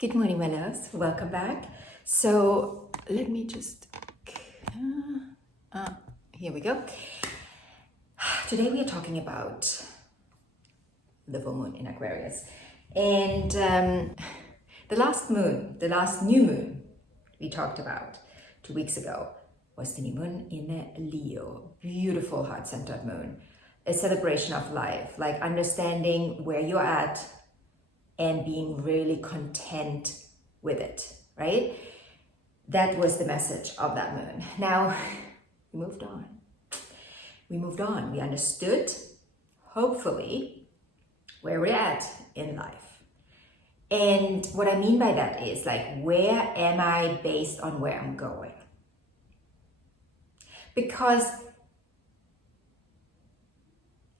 Good morning, my loves. Welcome back. So let me just, here we go. Today we are talking about the full moon in Aquarius. And the last new moon we talked about 2 weeks ago was the new moon in Leo. Beautiful heart-centered moon. A celebration of life, like understanding where you're at and being really content with it, right? That was the message of that moon. Now, we moved on. We understood, hopefully, where we're at in life. And what I mean by that is, like, where am I based on where I'm going? Because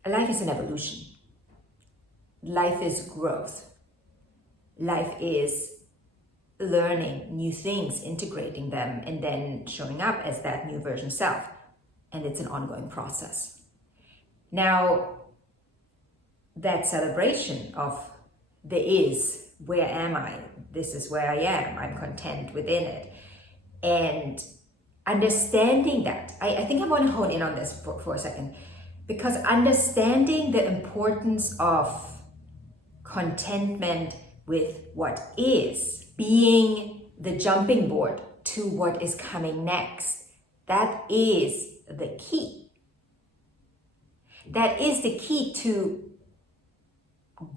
life is an evolution. Life is growth. Life is learning new things, integrating them, and then showing up as that new version self. And it's an ongoing process. Now, that celebration of where am I? This is where I am. I'm content within it. And understanding that, I think I want to hone in on this for a second, because understanding the importance of contentment with what is, being the jumping board to what is coming next, that is the key. That is the key to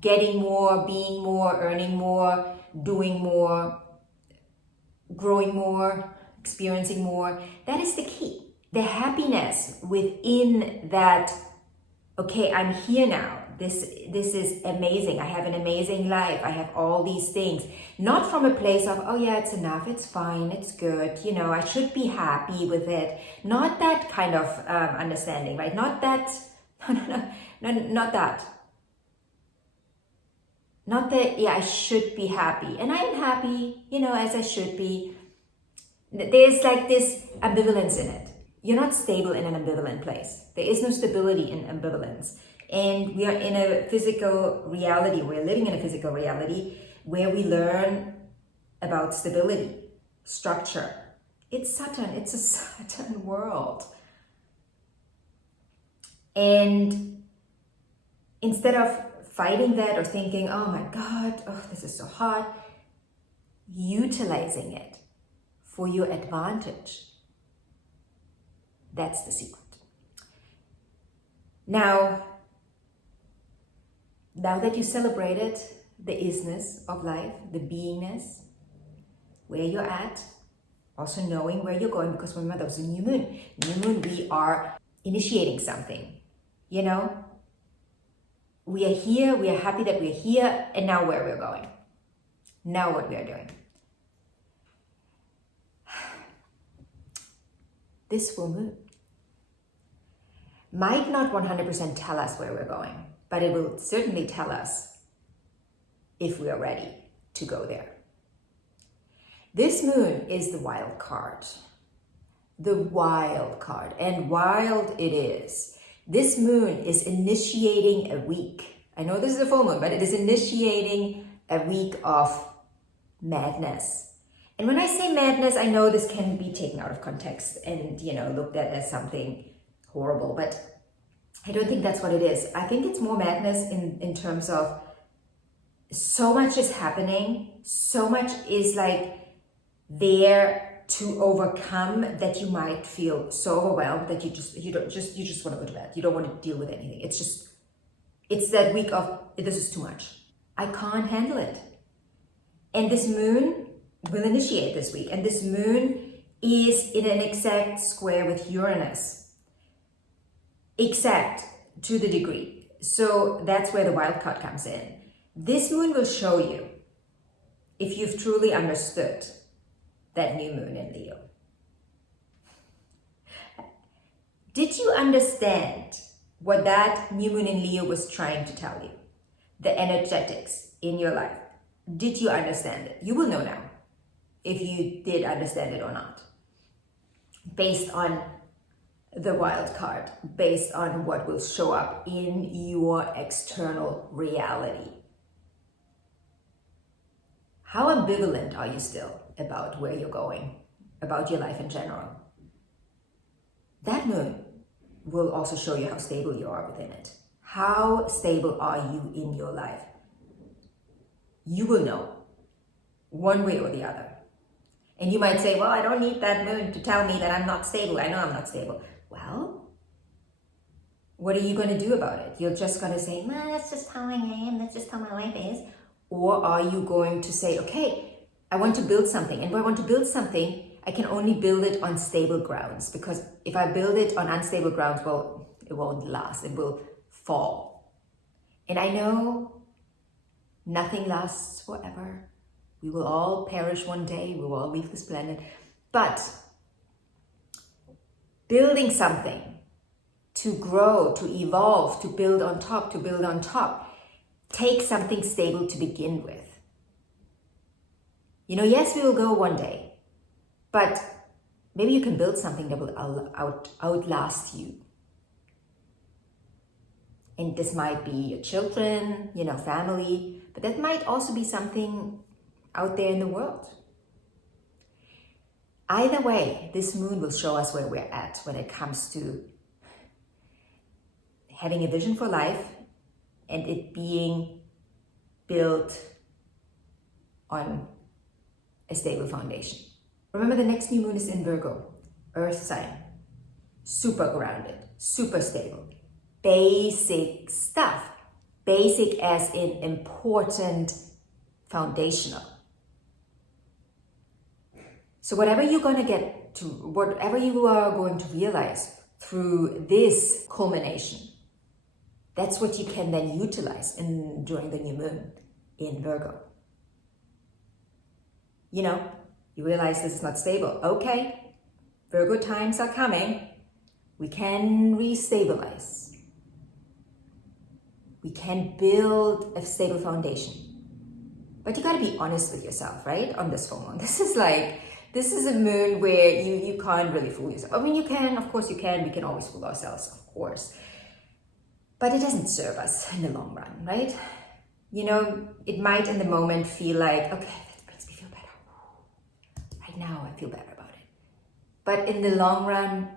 getting more, being more, earning more, doing more, growing more, experiencing more. That is the key. The happiness within that, okay, I'm here now. This is amazing. I have an amazing life. I have all these things. Not from a place of, oh yeah, it's enough, it's fine, it's good, I should be happy with it. Not that kind of understanding, right? Not that, not that. Not that, yeah, I should be happy. And I am happy, as I should be. There's like this ambivalence in it. You're not stable in an ambivalent place. There is no stability in ambivalence. And we are in a physical reality. We're living in a physical reality where we learn about stability, structure. It's Saturn. It's a Saturn world. And instead of fighting that or thinking, oh my God, this is so hard, utilizing it for your advantage. That's the secret. Now that you celebrated the isness of life, the beingness, where you're at, also knowing where you're going, because remember, that was a new moon. New moon, we are initiating something, We are here, we are happy that we're here, and now where we're going. Now what we are doing. This full moon might not 100% tell us where we're going, but it will certainly tell us if we are ready to go there. This moon is the wild card. The wild card, and wild it is. This moon is initiating a week. I know this is a full moon, but it is initiating a week of madness. And when I say madness, I know this can be taken out of context and, looked at as something horrible, but I don't think that's what it is. I think it's more madness in terms of so much is happening, so much is like there to overcome that you might feel so overwhelmed that you just want to go to bed. You don't want to deal with anything. It's that week of, this is too much. I can't handle it. And this moon will initiate this week. And this moon is in an exact square with Uranus. Exact to the degree. So that's where the wild card comes in. This moon will show you if you've truly understood that new moon in Leo. Did you understand what that new moon in Leo was trying to tell you? The energetics in your life. Did you understand it? You will know now if you did understand it or not. Based on the wild card, based on what will show up in your external reality. How ambivalent are you still about where you're going, about your life in general? That moon will also show you how stable you are within it. How stable are you in your life? You will know one way or the other. And you might say, well, I don't need that moon to tell me that I'm not stable. I know I'm not stable. Well, what are you going to do about it? You're just going to say, nah, that's just how I am. That's just how my life is. Or are you going to say, okay, I want to build something. And when I want to build something, I can only build it on stable grounds. Because if I build it on unstable grounds, well, it won't last. It will fall. And I know nothing lasts forever. We will all perish one day. We will all leave this planet. But building something to grow, to evolve, to build on top, takes something stable to begin with. You know, yes, we will go one day, but maybe you can build something that will outlast you. And this might be your children, you know, family, but that might also be something out there in the world. Either way, this moon will show us where we're at when it comes to having a vision for life and it being built on a stable foundation. Remember, the next new moon is in Virgo, earth sign, super grounded, super stable, basic stuff, basic as in important, foundational. So whatever you're going to get to, whatever you are going to realize through this culmination, that's what you can then utilize during the new moon in Virgo. You know, you realize this is not stable. Okay, Virgo times are coming. We can restabilize. We can build a stable foundation. But you got to be honest with yourself, right? On this full moon. This is a moon where you can't really fool yourself. I mean, you can, of course you can. We can always fool ourselves, of course. But it doesn't serve us in the long run, right? You know, it might in the moment feel like, okay, that makes me feel better. Right now, I feel better about it. But in the long run,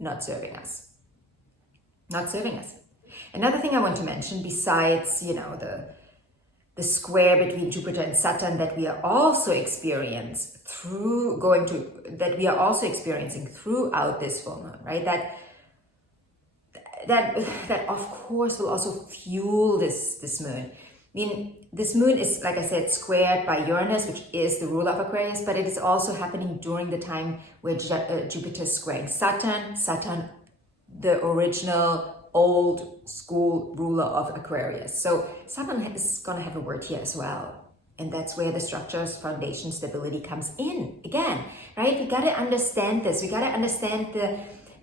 not serving us. Not serving us. Another thing I want to mention, besides, you know, the square between Jupiter and Saturn that we are also experiencing throughout this full moon, right? That of course will also fuel this moon. I mean, this moon is, like I said, squared by Uranus, which is the ruler of Aquarius, but it is also happening during the time where Jupiter is squaring Saturn, the original old school ruler of Aquarius. So Saturn is going to have a word here as well. And that's where the structures, foundation, stability comes in again, right? We got to understand this. We got to understand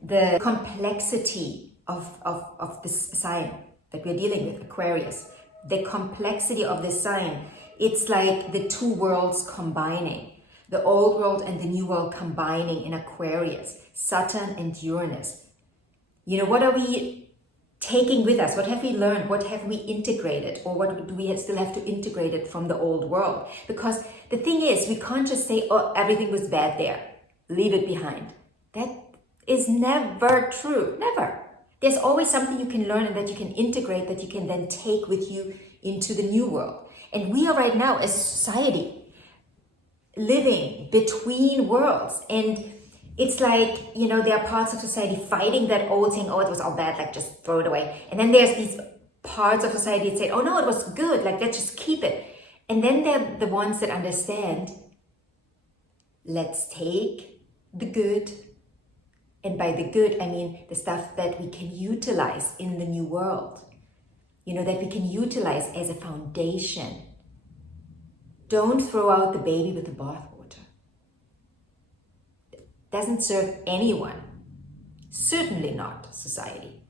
the complexity of this sign that we're dealing with, Aquarius. The complexity of this sign. It's like the two worlds combining. The old world and the new world combining in Aquarius. Saturn and Uranus. You know, what are we taking with us? What have we learned? What have we integrated? Or what do we still have to integrate it from the old world? Because the thing is, we can't just say, oh, everything was bad there. Leave it behind. That is never true. Never. There's always something you can learn and that you can integrate, that you can then take with you into the new world. And we are right now, as a society, living between worlds. And it's like, you know, there are parts of society fighting that old saying, oh, it was all bad, like just throw it away. And then there's these parts of society that say, oh no, it was good, like let's just keep it. And then they're the ones that understand, let's take the good. And by the good, I mean the stuff that we can utilize in the new world. You know, that we can utilize as a foundation. Don't throw out the baby with the bathwater. Doesn't serve anyone, certainly not society.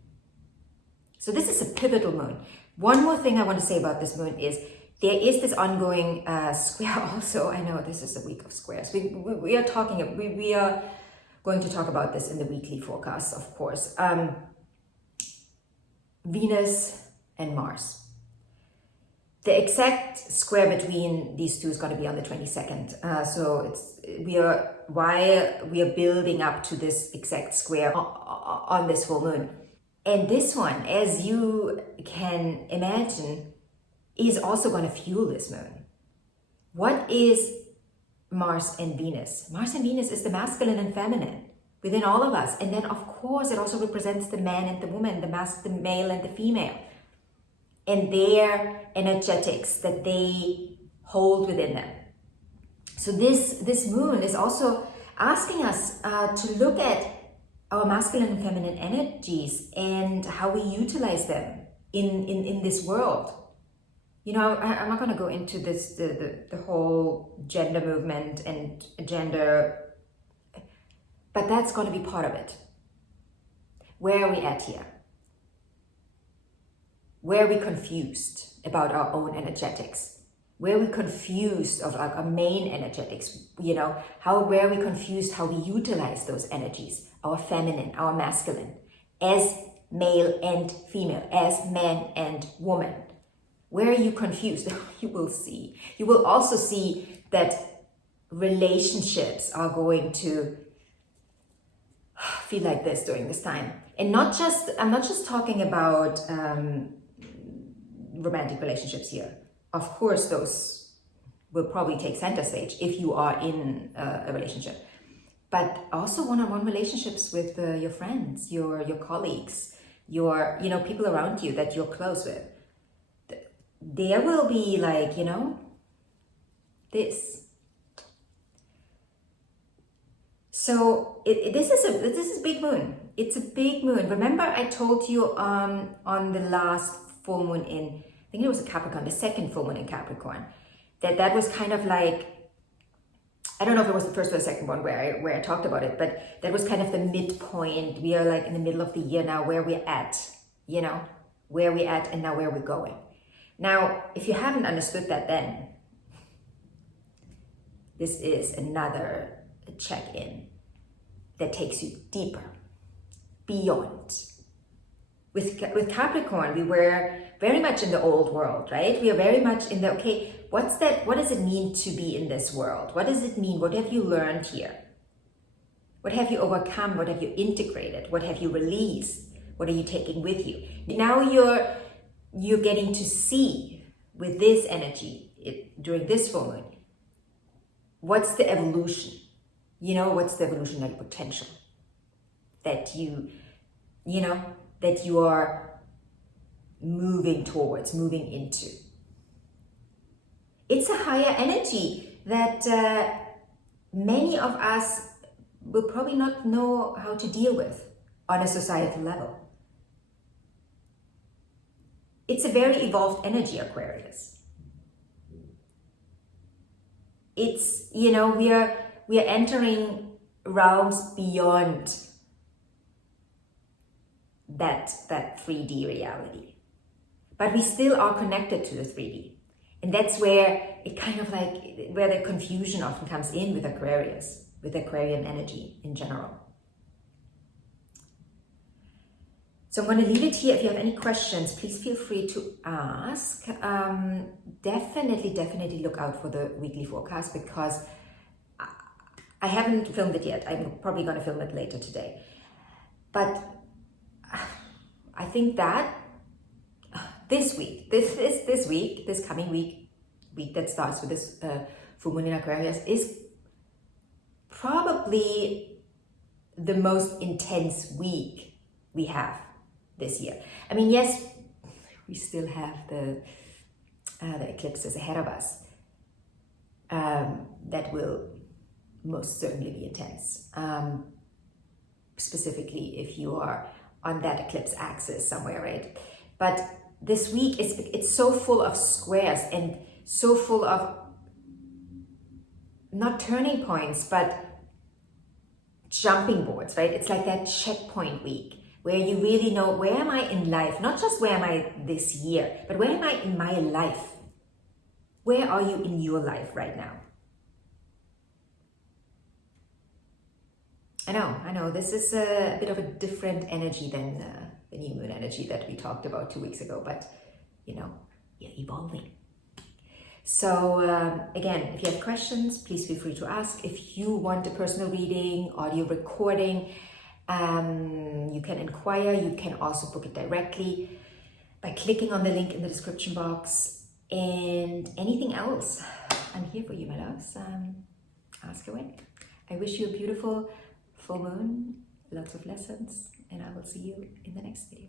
So this is a pivotal moon. One more thing I want to say about this moon is there is this ongoing square also. I know this is a week of squares. We are going to talk about this in the weekly forecast, of course. Venus and Mars. The exact square between these two is going to be on the 22nd. So while we are building up to this exact square on this full moon. And this one, as you can imagine, is also going to fuel this moon. What is Mars and Venus? Mars and Venus is the masculine and feminine within all of us. And then, of course, it also represents the man and the woman, the male and the female, and their energetics that they hold within them. So this moon is also asking us to look at our masculine and feminine energies and how we utilize them in this world. You know, I'm not going to go into this the whole gender movement and gender, but that's going to be part of it. Where are we at here? Where are we confused about our own energetics? Where are we confused of like our main energetics? You know, where are we confused how we utilize those energies, our feminine, our masculine, as male and female, as man and woman? Where are you confused? You will see. You will also see that relationships are going to feel like this during this time. And I'm not just talking about romantic relationships here. Of course, those will probably take center stage if you are in a relationship. But also one-on-one relationships with your friends, your colleagues, your people around you that you're close with. There will be like, this. So this is a big moon. It's a big moon. Remember I told you on the last full moon in, I think it was a Capricorn, the second full moon in Capricorn, that was kind of like, I don't know if it was the first or the second one where I talked about it, but that was kind of the midpoint. We are like in the middle of the year now, where we're at, where we're at and now where we're going. Now, if you haven't understood that then, this is another check-in that takes you deeper, beyond. With Capricorn, we were very much in the old world, right? We are very much in the, okay, what's that? What does it mean to be in this world? What does it mean? What have you learned here? What have you overcome? What have you integrated? What have you released? What are you taking with you? Now you're getting to see with this energy during this full moon, what's the evolution? What's the evolutionary potential that you are moving towards, moving into. It's a higher energy that many of us will probably not know how to deal with on a societal level. It's a very evolved energy, Aquarius. It's, we are entering realms beyond that 3D reality. But we still are connected to the 3D. And that's where it kind of like, where the confusion often comes in with Aquarius, with Aquarian energy in general. So I'm going to leave it here. If you have any questions, please feel free to ask. Definitely look out for the weekly forecast, because I haven't filmed it yet. I'm probably going to film it later today. But I think that this week, this coming week that starts with this full moon in Aquarius, is probably the most intense week we have this year. I mean, yes, we still have the eclipses ahead of us that will most certainly be intense. Specifically if you are on that eclipse axis somewhere, right? But this week it's so full of squares and so full of not turning points, but jumping boards, right? It's like that checkpoint week where you really know, where am I in life? Not just where am I this year, but where am I in my life? Where are you in your life right now? I know, this is a bit of a different energy than the new moon energy that we talked about 2 weeks ago, but you're evolving. So again, if you have questions, please feel free to ask. If you want a personal reading, audio recording, you can inquire. You can also book it directly by clicking on the link in the description box. And anything else, I'm here for you, my loves. Ask away. I wish you a beautiful full moon, lots of lessons, and I will see you in the next video.